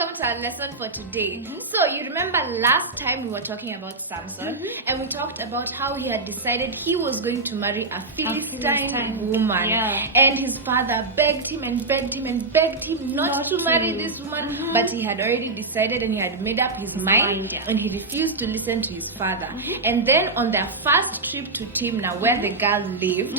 welcome to our lesson for today. So you remember last time we were talking about Samson and we talked about how he had decided he was going to marry a Philistine woman, and his father begged him and begged him and begged him not to marry this woman, but he had already decided and he had made up his mind, and he refused to listen to his father. And then on their first trip to Timnah, where the girl lived,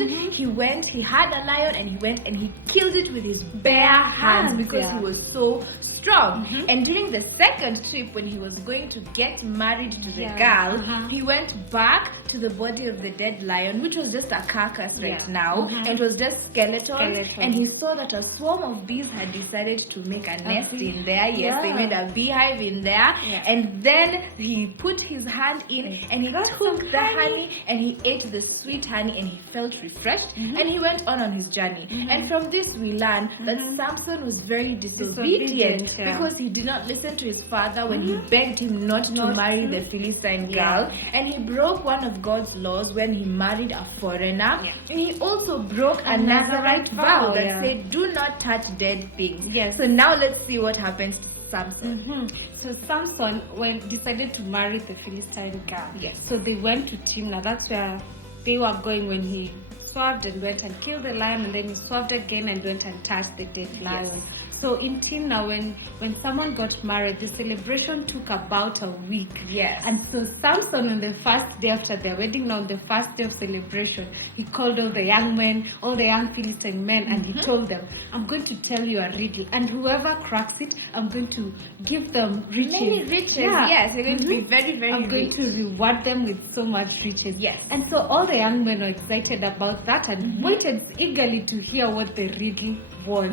he had a lion and he went and he killed it with his bare hands because he was so strong. And during the second trip, when he was going to get married to the girl, he went back to the body of the dead lion, which was just a carcass now, and it was just skeleton. And he saw that a swarm of bees had decided to make a nest in there. They made a beehive in there. And then he put his hand in and he took the honey and he ate the sweet honey and he felt refreshed and he went on his journey. And from this we learn that Samson was very disobedient because he did not listen to his father when he begged him not to marry the Philistine girl, and he broke one of God's laws when he married a foreigner, and he also broke a Nazarite vow that said do not touch dead things. So now let's see what happens to Samson. So Samson decided to marry the Philistine girl. So they went to Timnah. That's where they were going when he swerved and went and killed the lion, and then he swerved again and went and touched the dead lion. So in Timnah, when someone got married, the celebration took about a week. And so Samson, on the first day after their wedding, on the first day of celebration, he called all the young men, all the young Philistine men, and he told them, I'm going to tell you a riddle, and whoever cracks it, I'm going to give them riches. Many riches, they're going to be very, very I'm going to reward them with so much riches. And so all the young men were excited about that and waited eagerly to hear what the riddle was.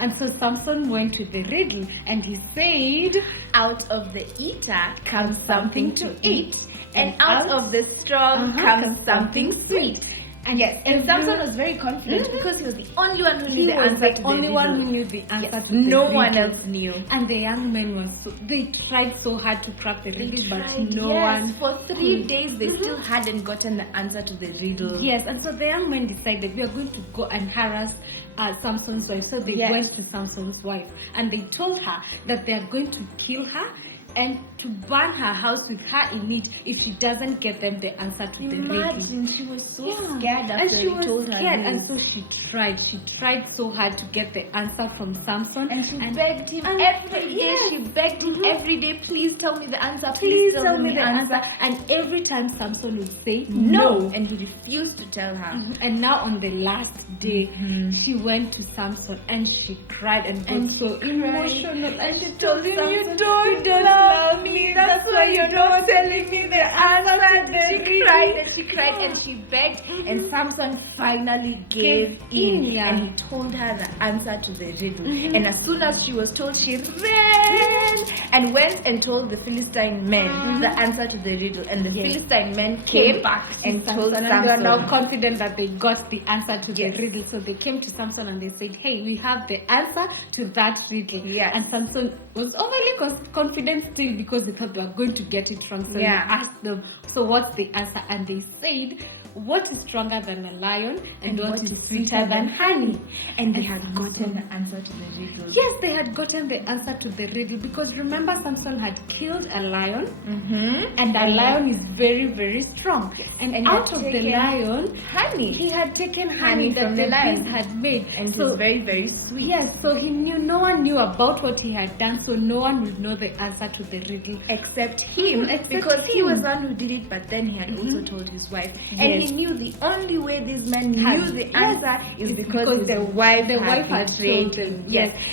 And so Samson went to the riddle and he said, out of the eater comes something to eat, and out of the strong comes something sweet. And Samson was very confident because he was the only one who knew the answer to the riddle. Only one who knew the answer to the riddle. No one else knew. And the young men they tried so hard to crack the riddle, but no one. For 3 days they still hadn't gotten the answer to the riddle. And so the young men decided, we are going to go and harass Samson's wife. So they went to Samson's wife and they told her that they are going to kill her and to burn her house with her in it if she doesn't get them the answer to the riddle. Imagine, she was so scared after he told her this. And so she tried so hard to get the answer from Samson. And she begged him every day. She begged him every day, please tell me the answer, please tell me the answer. And every time Samson would say no. And he refused to tell her. And now on the last day, she went to Samson and she cried and was so emotional. And she told him, you don't love me, that's why you're not telling me the answer. She cried and she begged, and Samson finally gave in. And he told her the answer to the riddle. And as soon as she was told, she ran and went and told the Philistine men the answer to the riddle. And the Philistine men came back and told Samson. And they were now confident that they got the answer to the riddle. So they came to Samson and they said, hey, we have the answer to that riddle. And Samson was overly confident still because they thought they were going to get it wrong. So he asked them, so what's the answer? And they said, what is stronger than a lion and what is sweeter than honey? And they had gotten the answer to the riddle. Yes, they had gotten the answer to the riddle because remember, Samson had killed a lion and a lion is very, very strong. And out of the lion, honey. He had taken honey that the lion had made. And so, it was very, very sweet. Yes, so no one knew about what he had done, so no one would know the answer to the riddle except him, because he was the one who did it, but then he had also told his wife. And he knew the only way these men knew the answer is because the wife had told him.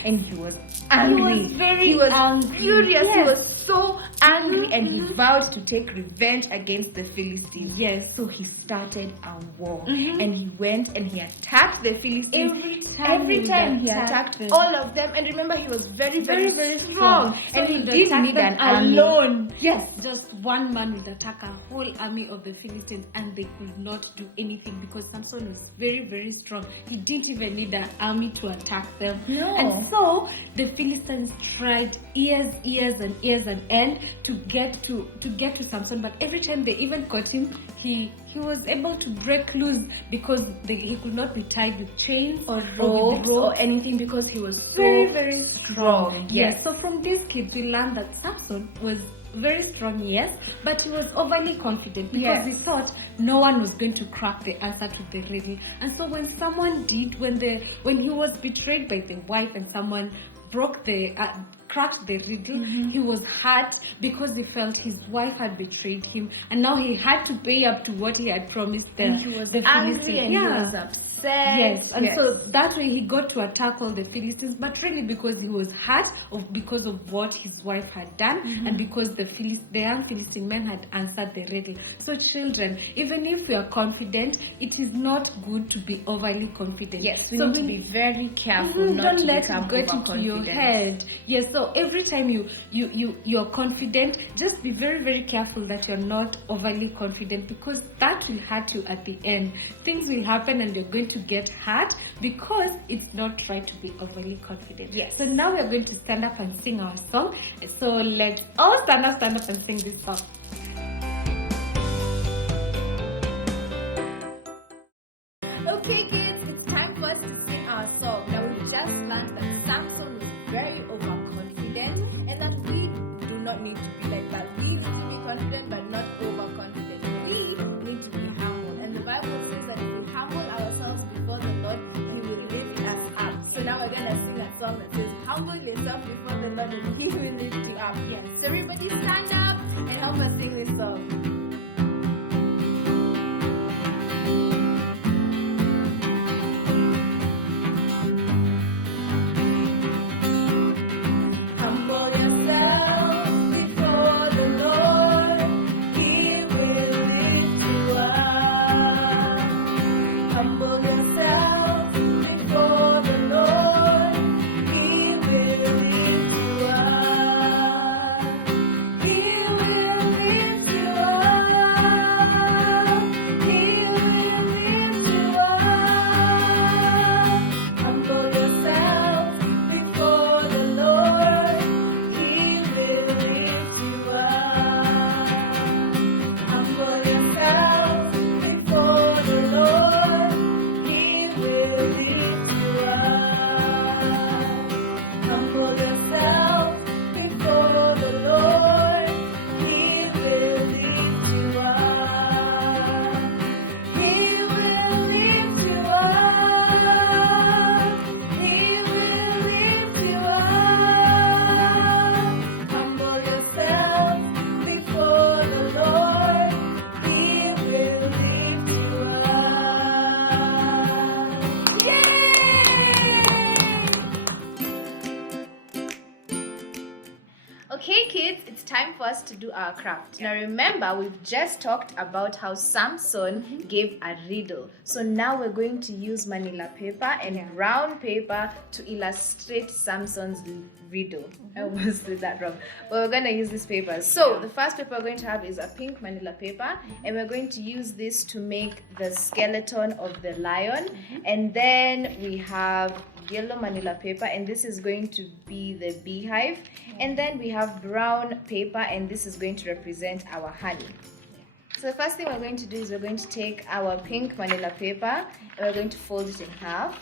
And he was angry. He was furious. He was so angry, and he vowed to take revenge against the Philistines. So he started a war, and he went and he attacked the Philistines. Every time he attacked all of them. And remember, he was very, very, very strong. And he did need an army. Alone. Yes, just one man would attack a whole army of the Philistines, and they could not do anything because Samson was very, very strong. He didn't even need an army to attack them. No. And so the Philistines tried years and end to get to Samson, but every time they even caught him, he was able to break loose because he could not be tied with chains or ropes or anything because he was so very strong. Yes. So from these kids we learned that Samson was very strong, yes, but he was overly confident because he thought no one was going to crack the answer to the riddle. And so when someone did, when he was betrayed by the wife and someone cracked the riddle, he was hurt because he felt his wife had betrayed him, and now he had to pay up to what he had promised them. And he was angry and he was upset. Yes, and so that way he got to attack all the Philistines, but really because he was hurt because of what his wife had done, and because the young Philistine men had answered the riddle. So children, even if we are confident, it is not good to be overly confident. Yes, we need to be very careful not to become get into your head. Yes, so every time you're confident, just be very, very careful that you're not overly confident, because that will hurt you at the end. Things will happen and you're going to get hurt because it's not right to be overly confident. Yes. So now we're going to stand up and sing our song. So let's all stand up and sing this song. Okay, kids, it's time for us to sing our song. Now, we just learned that Samson was very overconfident, and that we do not need to be like that. We need to be confident but not overconfident. We need to be humble. And the Bible says that if we humble ourselves before the Lord, He will lift us up. So now we're going to sing a song that says, humble yourself before the Lord and He will lift you up. Yes. So everybody stand up and help us sing this song. Okay, kids, it's time for us to do our craft. Now remember, we've just talked about how Samson gave a riddle. So now we're going to use manila paper and brown paper to illustrate Samson's riddle. I almost did that wrong. But we're going to use this paper. So the first paper we're going to have is a pink manila paper, and we're going to use this to make the skeleton of the lion. And then we have yellow manila paper, and this is going to be the beehive. And then we have brown paper, and this is going to represent our honey. So the first thing we're going to do is we're going to take our pink manila paper and we're going to fold it in half.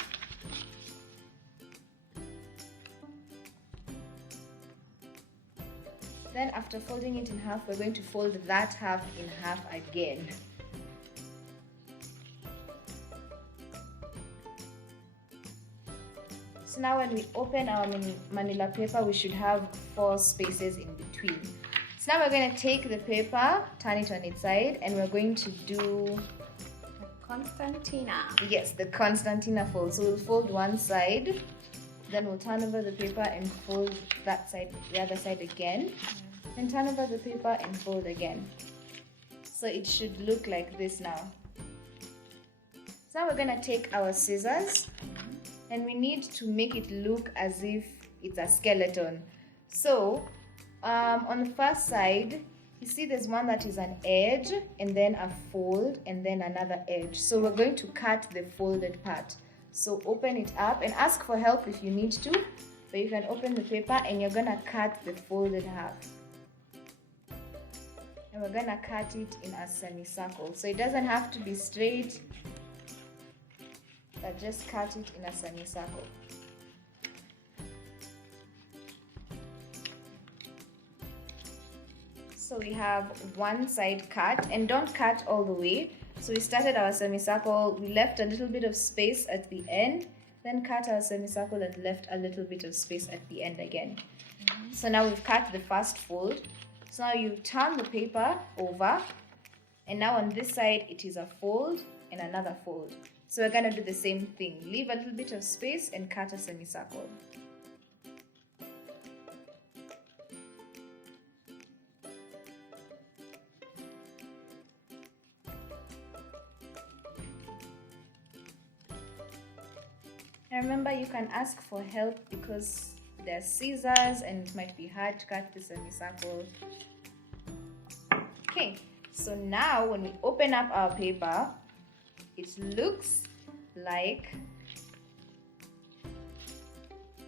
Then after folding it in half, we're going to fold that half in half again. So now when we open our manila paper, we should have 4 spaces in between. So now we're going to take the paper, turn it on its side, and we're going to do Constantina. Yes, the Constantina fold. So we'll fold one side, then we'll turn over the paper and fold that side, the other side again, and turn over the paper and fold again. So it should look like this now. So now we're going to take our scissors, and we need to make it look as if it's a skeleton. So On the first side, you see there's one that is an edge and then a fold and then another edge. So we're going to cut the folded part. So open it up and ask for help if you need to. But you can open the paper and you're gonna cut the folded half. And we're gonna cut it in a semicircle. So it doesn't have to be straight, but just cut it in a semicircle. So we have one side cut, and don't cut all the way. So we started our semicircle, we left a little bit of space at the end, then cut our semicircle and left a little bit of space at the end again. So now we've cut the first fold. So now you turn the paper over, and now on this side it is a fold and another fold. So we're gonna do the same thing. Leave a little bit of space and cut a semicircle. And remember, you can ask for help because there's scissors and it might be hard to cut the semicircle. Okay, so now when we open up our paper, it looks like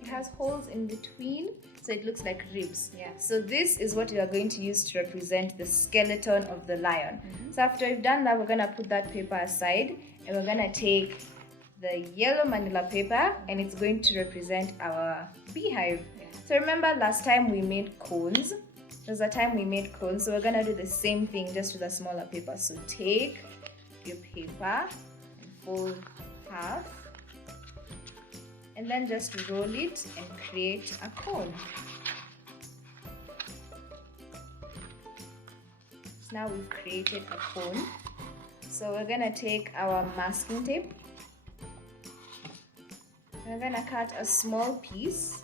it has holes in between, so it looks like ribs. Yeah. So this is what we are going to use to represent the skeleton of the lion. So after we've done that, we're gonna put that paper aside and we're gonna take the yellow manila paper and it's going to represent our beehive. Yeah. So remember last time we made cones? There's a time we made cones, so we're gonna do the same thing just with a smaller paper. So take your paper and fold half and then just roll it and create a cone. So now we've created a cone. So we're gonna take our masking tape. We're gonna cut a small piece.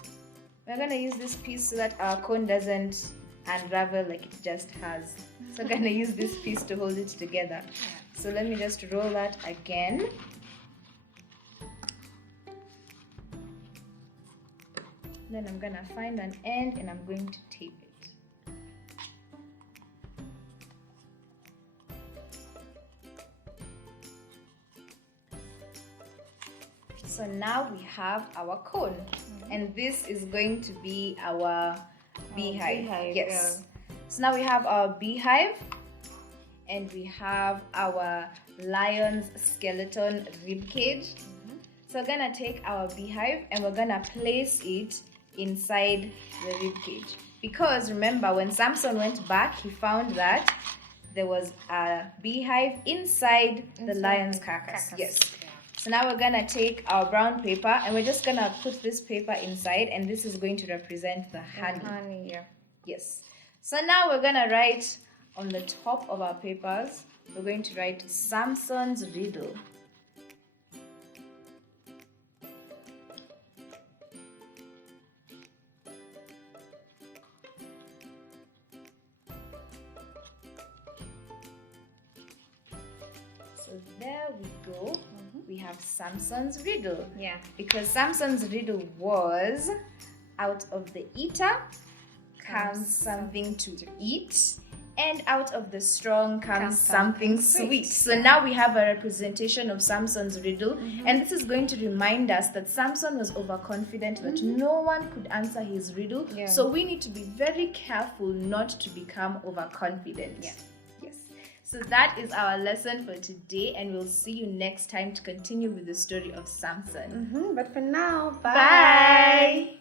We're gonna use this piece so that our cone doesn't unravel like it just has. So we're gonna use this piece to hold it together. So let me just roll that again. Then I'm gonna find an end and I'm going to tape it. So now we have our cone, and this is going to be our beehive. Yes. Yeah. So now we have our beehive, and we have our lion's skeleton rib cage. So we're gonna take our beehive and we're gonna place it inside the rib cage, because remember when Samson went back, he found that there was a beehive inside the lion's carcass. Yes. So now we're gonna take our brown paper and we're just gonna put this paper inside, and this is going to represent the honey. Honey, yeah. Yes. So now we're gonna write on the top of our papers, we're going to write Samson's riddle. So there we go. We have Samson's riddle. Yeah. Because Samson's riddle was, out of the eater comes something to eat, and out of the strong comes something sweet. So now we have a representation of Samson's riddle, and this is going to remind us that Samson was overconfident that no one could answer his riddle. Yeah. So we need to be very careful not to become overconfident. Yeah. So that is our lesson for today, and we'll see you next time to continue with the story of Samson. But for now, Bye.